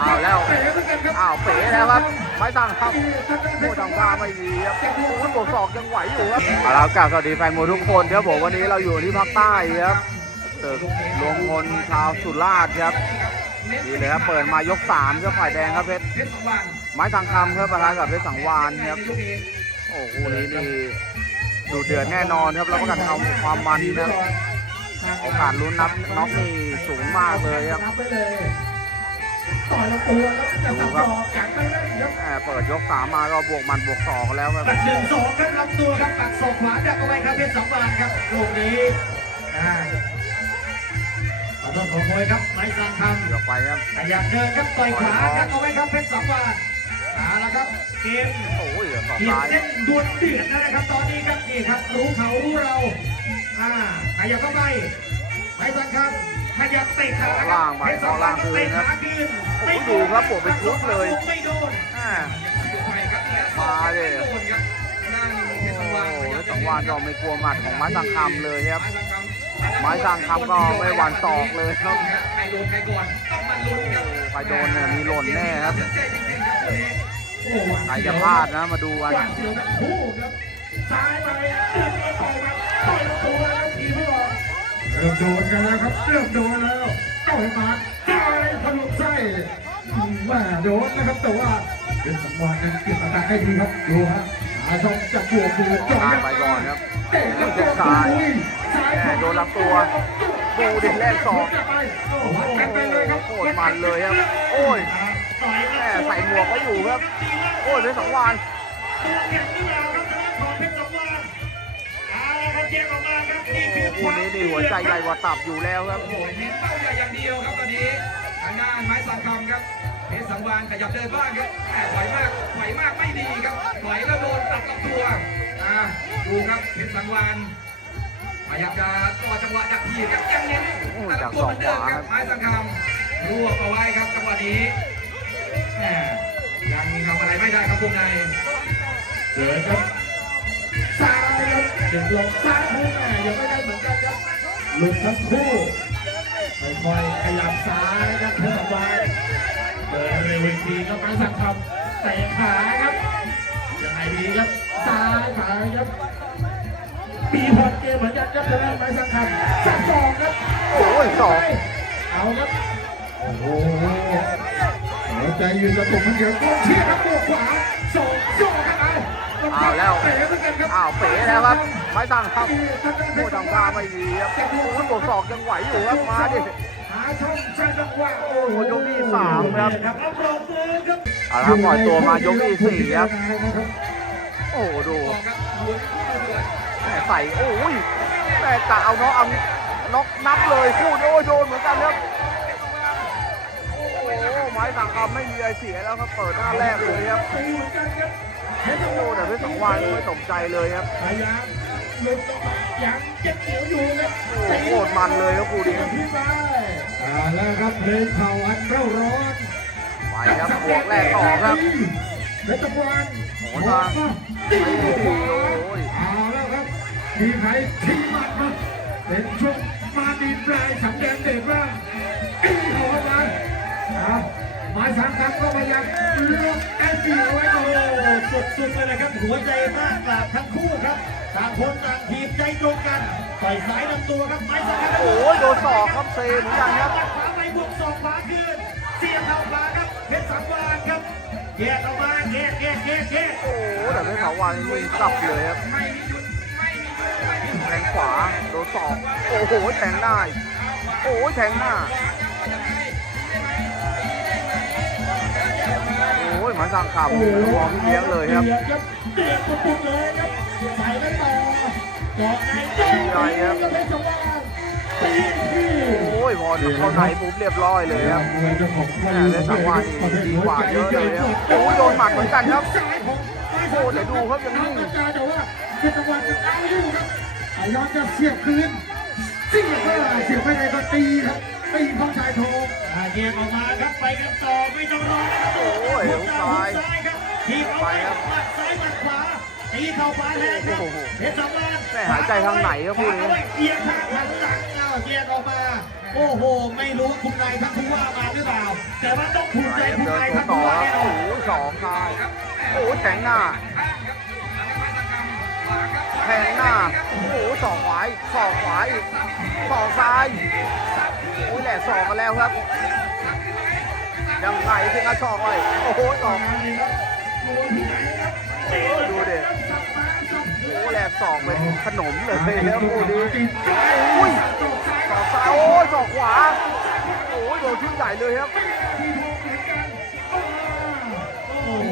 เอาแล้วเป๋เหมือนกันครับอ้าวเป๋แล้วครับไม้สั่งครับผู้ทำท่าไม่ดีครับโอ้ยบวกศอกยังไหวอยู่ครับเอาละครับกราบสวัสดีแฟนมวยทุกคนครับผมวันนี้เราอยู่ที่ภาคใต้ครับตึกรวมพลชาวสุราษฎร์ครับดีเลยครับเปิดมายกสามครับฝ่ายแดงครับเพชรเพชรสองวันไม้ทางคำครับประธานกับเพชรสังวานครับยกเองโอ้โหคู่นี้นี่ดูเดือดแน่นอนครับรับประกันเอาความมันครับโอกาสลุ้นนับน็อกนี่สูงมากเลยครับนับไปเลย ต่อยลำตัวครับจะสับศอกกัดไม่ได้ครับแหมเปิดยกสามมาก็บวกมันบวกสองแล้วครับตัดหนึ่งสองครับลำตัวครับตัดศอกขวาดักเอาไว้ครับเพชรสองวันครับลูกนี้อ่าขอโทษขอโพยครับไม้สังคำเดี๋ยวไปครับขยับเดินครับต่อยขวาดักเอาไว้ครับเพชรสองวันเอาละครับเกมโอ้ยเดี๋ยวสองเขียนซ้ายเส้นดวลเดือดแล้วนะครับตอนนี้ครับนี่ครับรู้เขารู้เราอ่าขยับเข้าไปไม้สังคำ ขยับเตะขาครับล่างไปเพชรสองวันเตะขาคืนโอ้โหดูครับผมเป็นชุดเลยไม่โดนอ่ามาดิโอ้โหแล้วสังวานก็ไม่กลัวหมัดของไม้สังคำเลยครับ ไม้สังคำก็ไม่หวั่นศอกเลยครับใครโดนใครก่อนต้องมันลุ้นครับใครโดนเนี่ยมีหล่นแน่ครับใจจริงๆครับวันนี้โอ้โหใครจะพลาดนะมาดูกันหวาดเสียวทั้งคู่ครับซ้ายไปดึงแล้วต่อยมาต่อยลำตัวแล้วทีเพื่อ เริ่มโดนกันแล้วครับเริ่มโดนแล้วต่อยมาต่อยทะลุไส้ว่โดนนะครับแต่ว่าเป็นสังวรนั้นเก็บอาการได้ดีครับดูฮะหาช่องจับบวกมือออกล่างไปก่อนครับเตะแล้วจ็ซ้ายแม่โดนลำตัวดูดิแรกศอกโอ้โหกันไปเลยครับโคตรมันเลยครับ โอ้ยแม่ใส่หมวกไว้อยู่ครับ โอ้ยเป็นสังวานแข็งหรือเปล่าครับทางด้านของเพชรสองวาน ครับแยกออกมาครับนี่คือคู่นี้นี่หัวใจใหญ่กว่าตับอยู่แล้วครับโอ้โหเน้นเป้าใหญ่อย่างเดียวครับตอนนี้ทางด้านไม้สังคำครับเพชรสังวานขยับเดินบ้างครับแต่ถอยมากถอยมากไม่ดีครับถอยแล้วโดนตัดลำตัวอ่าดูครับเพชรสังวานพยายามจะต่อจังหวะดักทีบครับยังเน้นโอ้โหตัดจากลำตัวศอเหกมือนขเดิวามครับไม้สังคำรวบเอาไว้ครับจังหวะนี้แหมยังทำอะไรไม่ได้ครับวงในเดินครับซ้ายครับ เด็กลงซ้ายคู่แม่ยังไม่ได้เหมือนกันครับหลุดทั้งคู่ค่อยๆขยับซ้ายครับเพชรสองวานเดินเร็วอีกทีครับไม้สังคำเตะขาครับยังไงดีครับซ้ายขาครับปีพอดเกมเหมือนกันครับทางด้านไม้สังคำสักสองครับโอ้ยสองเอาครับโอ้โหหัวใจยืนกระตุกมันเดียวต้องเชียร์ครับตัวขวาสองสองครับเอา เอาแล้วเป๋เหมือนกันครับอ้าวเป๋แล้วครับไม้สั่งครับผู้ทำท่าไม่ดีครับโอ้ยบวกศอกยังไหวอยู่ครับมาดิหาช่องใช้จังหวะโอ้โอ้ยกที่สามครับเอาละครับปล่อยตัวมายกที่สี่ครับโอ้โหดูแม่ใส่โอ้ยแม่กะเอาน็อกเอาน็อกนับเลยคู่โอ้ยโดนเหมือนกันครับ ไม้สั่งคำไม่มีอะไรเสียแล้วครับ เปิดหน้าแรกเลยครับตีเหมือนกันครับเพชรโอ้แต่เพชรสังวานไม่สมใจเลยครับพยายามหลุดออกมายังเจ็บเขียวอยู่ครับโอ้โหโคตรมันเลยครับคู่นี้พี่ไปอ่าแล้วครับเพลงเข่าอันเร่าร้อนไปครับบวกแรกต่อครับเพชรตะวันโหทางตีโอ้ขโหวาเอาแล้วครับทีไทยทีหมัดมาเป็นช่วงมาดีปลายสำแดงเด็ดว่าตีหัวมาอะห มายสามครั้งก็พยายามเลือกแอนตี้เอาไว้ก่อนสุดๆเลยนะครับหัวใจมากกราบทั้งคู่ครับต่างคนต่างทีมใจตรงกันต่อยซ้ายลำตัวครับไม้สกัดโอ้ยโดนศอกครับเซเหมือนกันครับตัดขวาไปบวกศอกขวาคืนเสียบเข่าขวาครับเพชรสังวานครับแยกออกมาแยกแยกแยกแยกโอ้โหแต่เพชรสังวานนี่กลับเลยครับไม่มีหยุดไม่มีหยุดไม่มีหยุดแทงขวาโดนศอกโอ้โหแทงหน้าอีกโอ้ยแทงหน้า โอ้ยหมาสั่งขับมองพี่เลี้ยงเลยครับเดือดครับเดือดปุบๆเลยครับใส่กันต่อเจาะในเจาะใหญ่ครับเพชรสังวานตีที่ โอ้ยพอเข้าในปุ๊บเรียบร้อยเลยครับมวยเจ้าของแม่เพชรสังวานี่ดีกว่าเยอะเลยครับโอ้ยโดนหมัดเหมือนกันครับซ้ายของไม้โอ้แต่ดูครับยังนิ่ง กาแต่ว่าเพชรตะวันจะเอาอยู่ครับพยายามจะเสียบคืนเสียบก็เสียบไม่ได้ก็ตีครับตีเข้าชายโครงอ่าแยกออกมาครับไปกันต่อไม่ต้องรอนะครับโอ้ยหั ไว้ไปครับหมัดซ้ายหมัดขวาตีเข่าขวาแทงครับโอ้โหเพชรสองล้านแม่หายใจทางไหนครับคู่นี้ เอาไว้เอียงข้างหลังหลังเอาแยกออกมา โอ้โห ไม่รู้คุณนายทั้งผู้ว่ามาหรือเปล่า แต่ว่าต้องภูมิใจภูมิเดิใจนทั้งต่อตัวคแน่รับนอโอ้น โหสองซ้ายโอ้โหแทงหน้าแทงหน้าโอ้โหสองขวาอีกสองขวาอีกสองซ้ายโอ้ยแหละสองกันแล้วครับยังไงถึงกระชอกเลยโอ้โหสองดูดิ โอ้โหแหลกสองเป็นขนมเลยแล้วคู่นี้อุ้ยสองซ้ายโอ้ยสองขวาโอ้ยโดนชุดใหญ่เลยครับโอ้โห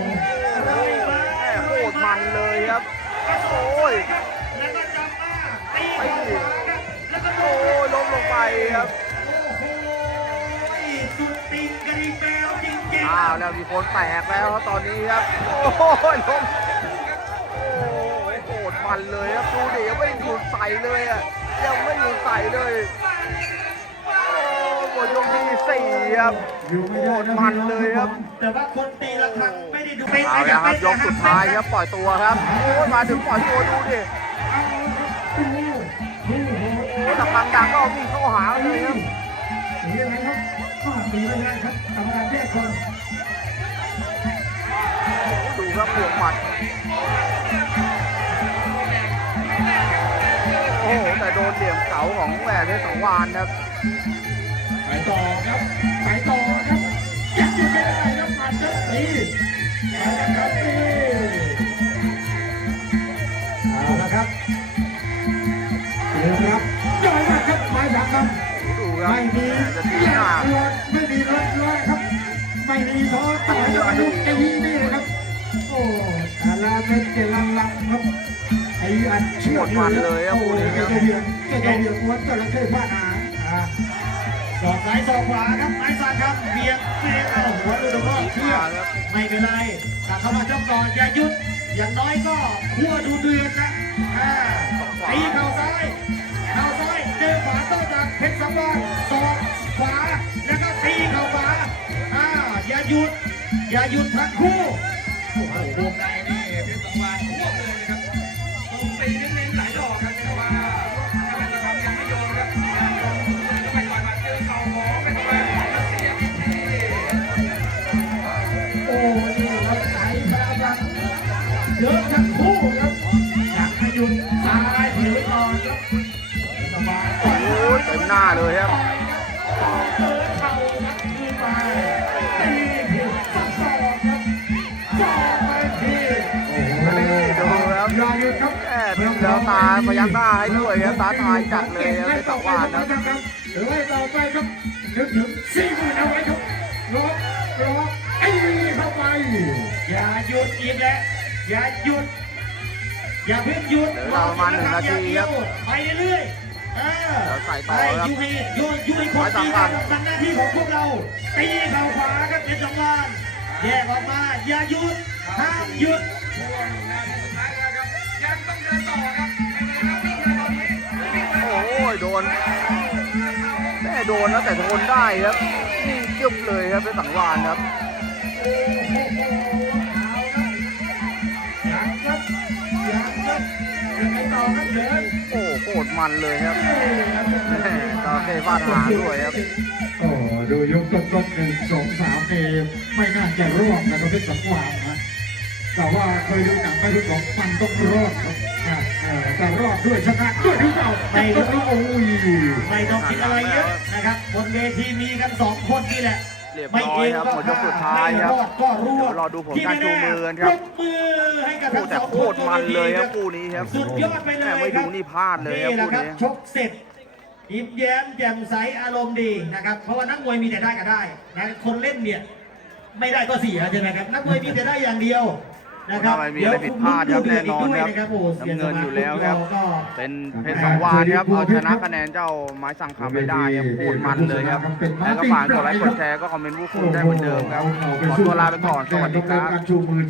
โอ้โหแม่โคตรมันเลยครับโอ้ยแล้วก็จับมาตีไปเข้าดิขวาครับแล้วก็โดโอ้นยล้มลงไปครับ อ้าวแล้วมีคนแตกแล้วครับตอนนี้ครับ โอ้ยลมโอ้ยโคตรมันเลยครับดูดิยังไม่หยุดใส่เลยอะยังไม่หยุดใส่เลยโอ้หมดยกที่สี่ครับโคไม่ได้ตรนะมันเลยครับแต่ว่าคนตีละครั้งไม่ได้ดูเอาแล้ครับยกสุดท้ายครับปล่อยตัวครับโอ้ยมาถึงปล่อยตัวดูดิโอ้ยหลังดังก็เอามีดเข้าหาเลยครับตีอะไรครับก็ตีไม่ได้ครับกรรมการแยกคน ครับบวกหมัด โอ้โห แต่โดนเหลี่ยมเสาของแหวนเพชรสังวานครับ ไปต่อครับไปต่อครับยังอยู่ไม่ได้ครับหมัดครับตีเอาละครับตีเอาละครับเดี๋ยวครับย่อยมากครับไม้สามคดูคำรับไม่มีจะแยตีหน้ากตัวไม่มีรถร้อยครับ ไม่มีท้อต่อยกับลูกตีนี่นะครับ โอ้อาลาเป็นเกลังลังครับไอ้อันเชื่อโอ้แกจะเบียงแกจะเบียงม้วนจระเข้ฟาดหางอ่าสอกซ้ายสอกขวาครับไม้สันครับเบียดเบียดเอาหัวลูกตะกร้อเชื่อไม่เป็นไรกลับเข้ามาจ้องก่อนอย่าหยุดอย่างน้อยก็ขั้วดูเดือดนะอ่าตีเข่าซ้ายเข่าซ้ายเจอขวาโต้จากเพชรสมบัติสอกขวาแล้วก็ตีเข่าขวาอ่าอย่าหยุด อย่าหยุดทั้งคู่โอ้โห วงในนี่เพชรสังวานท่วเลยนะครับตรงตีเน้นๆหลายดอกครับแต่ว่าเพชรสังวานยังไม่ยอมครับจะไปต่อยหมัดเจอเข่าขอเพชรสังวานเสียทีโอ้นี่ครับไอ้พลังเยอะทั้งคู่ครับอยากให้หยุดซ้ายเผลอก่อนครับสบายโอ้ยเต็มหน้าเลยครับ แอบแล้วตาพยักหน้าให้ด้วยครับตาทายจัดเลยครับเพชรสังวานครับเดี๋ยวให้ต่อไปครับนึกถึงสี่หมื่นเอาไว้ครับล็อกล็อกไอ้เข้าไปอย่าหยุดอีกแล้วอย่าหยุด อย่าเพิ่งหยุดเหลือเวลาประมาหนึ่งนาทีครับไปเรื่อยเออใส่ต่อครับยูให้ยูยูให้คนตีกันทำหน้าที่ของพวกเราตีเข่าขวาครับเป็นจังหวะแยกออกมาอย่าหยุดห้ามหยุด นโอ้ยโดนแม่โดนนะแต่ทนได้ครับนิ่งจึ๊บเลยครับเป็นสังวานครับยังครับยังครับยังไงต่อครับเดินโอ้โคตรมันเลยครับแม่จระเข้ฟาดหางด้วยครับโอ้ดูยกต้นๆหนึ่งสองสามเอไม่น่าจะรอดนะครับเป็นสังวานนะ แต่ว่าเคยดูหนังไม่รู้ของมันต้องรอดครับอ่าเออแต่รอดด้วยชนะด้วยหรือเปล่าไม่รู้โอ้ยไม่ต้องคิดอะไรเยอะนะครับบนเวทีมีกันสองคนนี่แหละเรียบไม่ร้อเอยงครับก็หมดยกสุดท้ายไม่ครับรอดก็รวเดี๋ดยวรอดูผลการชูมือกันคปรัรบบมือให้กับโอ้ทั้งแต่สองโคตรมันเลยครับคู่นี้ครับสุดยอดไปเลยแม่ไม่ดูนี่พลาดเลยครับนี่แหละคู่ครับนี้ชกเสร็จยิ้มแย้มแจ่มใสอารมณ์ดีนะครับ เพราะว่านักมวยมีแต่ได้ก็ได้นะคนเล่นเนี่ยไม่ได้ก็เสียใช่ไหมครับนักมวยมีแต่ได้อย่างเดียว นะครับไม่มีอะไรผิดพลาดครับแน่นอนครับโโหสียน้ำเงินอยู่แล้วครับก็เป็นเพชรสังวานครับเอาชนะคะแนนเจ้าไม้สั่งคำไม่ได้ครับโคตรมันเลยครับแล้วก็ฝากกดไลค์กดแชร์ก็คอมเมนต์พูดคุยได้เหมือนเดิมครับขอตัวลาไปก่อนสวัสดีครับการชูมือ